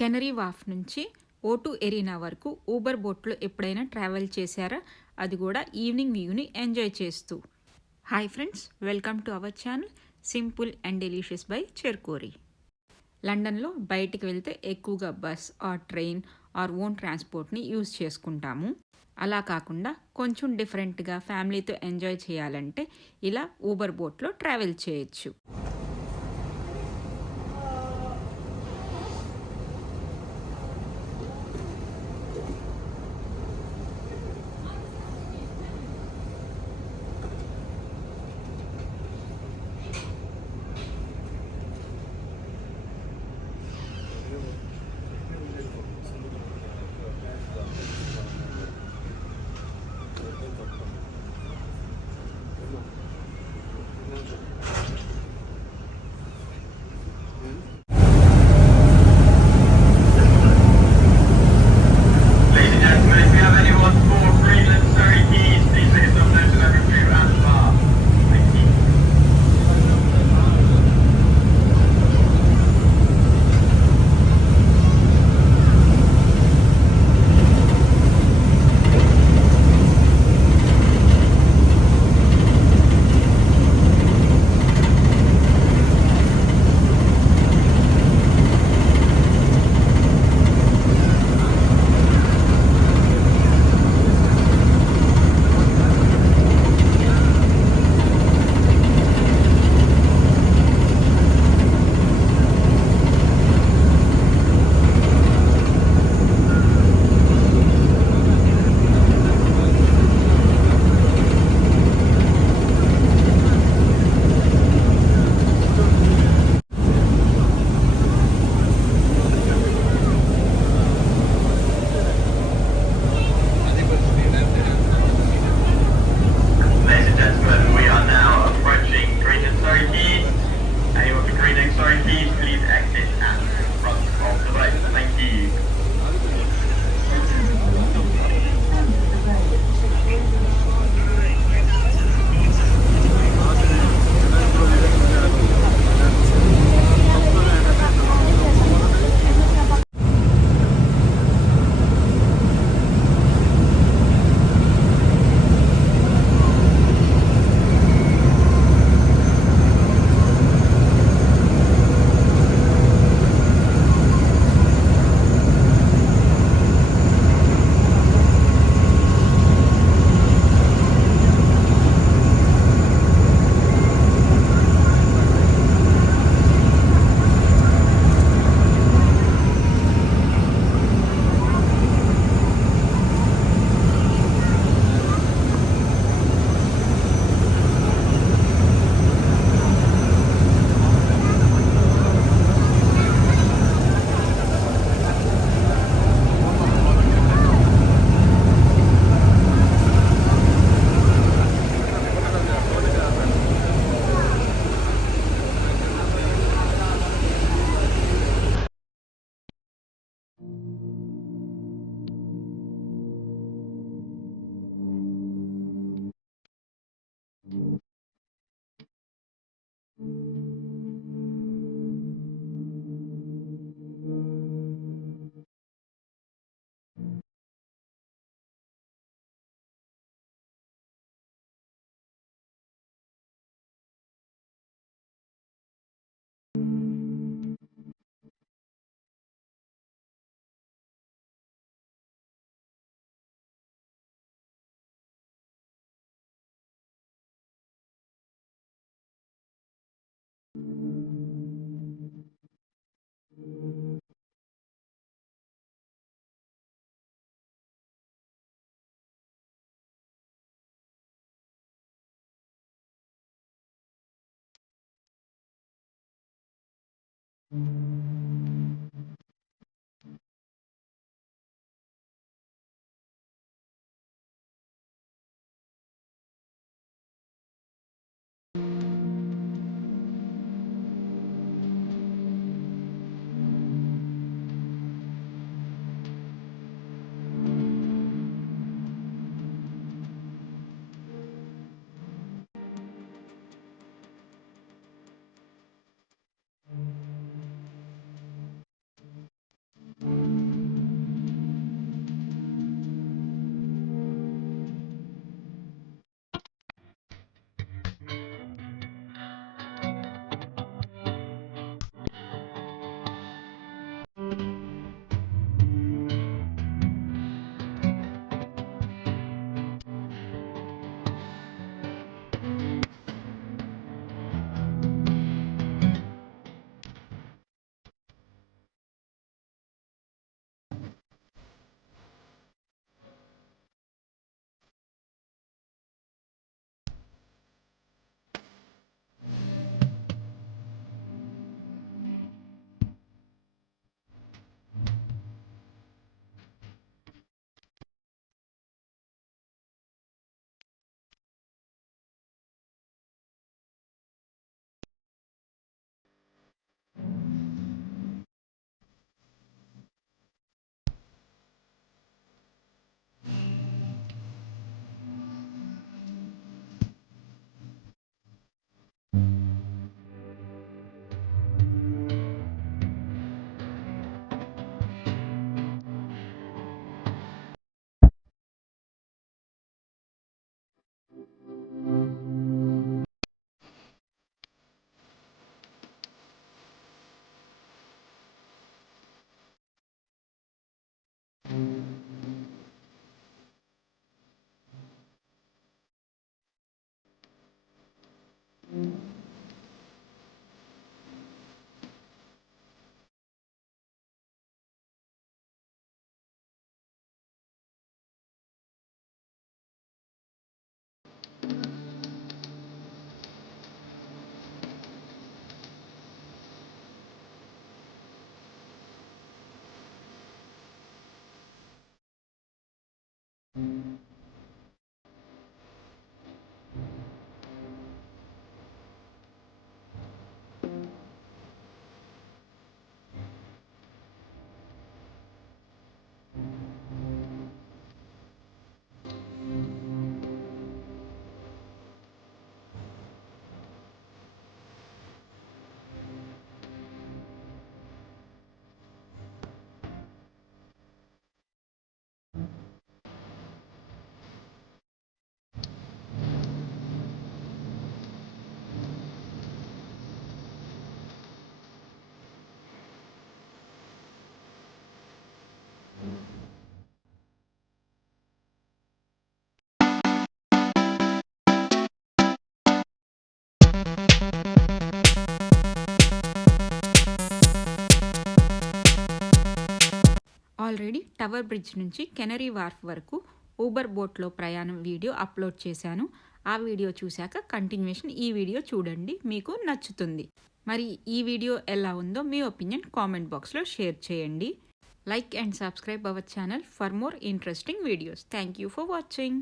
Canary warp నుంచి vote arena వరకు ఊబర్ బోట్లో ఎప్పుడైనా ట్రావెల్ చేశారా? అది కూడా ఈవినింగ్ వ్యూని ఎంజాయ్ చేస్తూ. Hi friends, welcome to our channel simple and delicious by చెర్కోరి. లండన్లో బయటికి వెళ్తే ఎక్కువగా bus or train or own ట్రాన్స్పోర్ట్ని యూజ్ చేసుకుంటాము. అలా కాకుండా కొంచెం డిఫరెంట్గా ఫ్యామిలీతో ఎంజాయ్ చేయాలంటే ఇలా ఊబర్ బోట్లో ట్రావెల్ చేయొచ్చు. ఆల్రెడీ టవర్ బ్రిడ్జ్ నుంచి కెనరీ వార్ఫ్ వరకు ఊబర్ బోట్లో ప్రయాణం వీడియో అప్లోడ్ చేశాను. ఆ వీడియో చూశాక కంటిన్యూషన్ ఈ వీడియో చూడండి, మీకు నచ్చుతుంది. మరి ఈ వీడియో ఎలా ఉందో మీ ఒపీనియన్ కామెంట్ బాక్స్లో షేర్ చేయండి. Like and subscribe our channel for more interesting videos. Thank you for watching.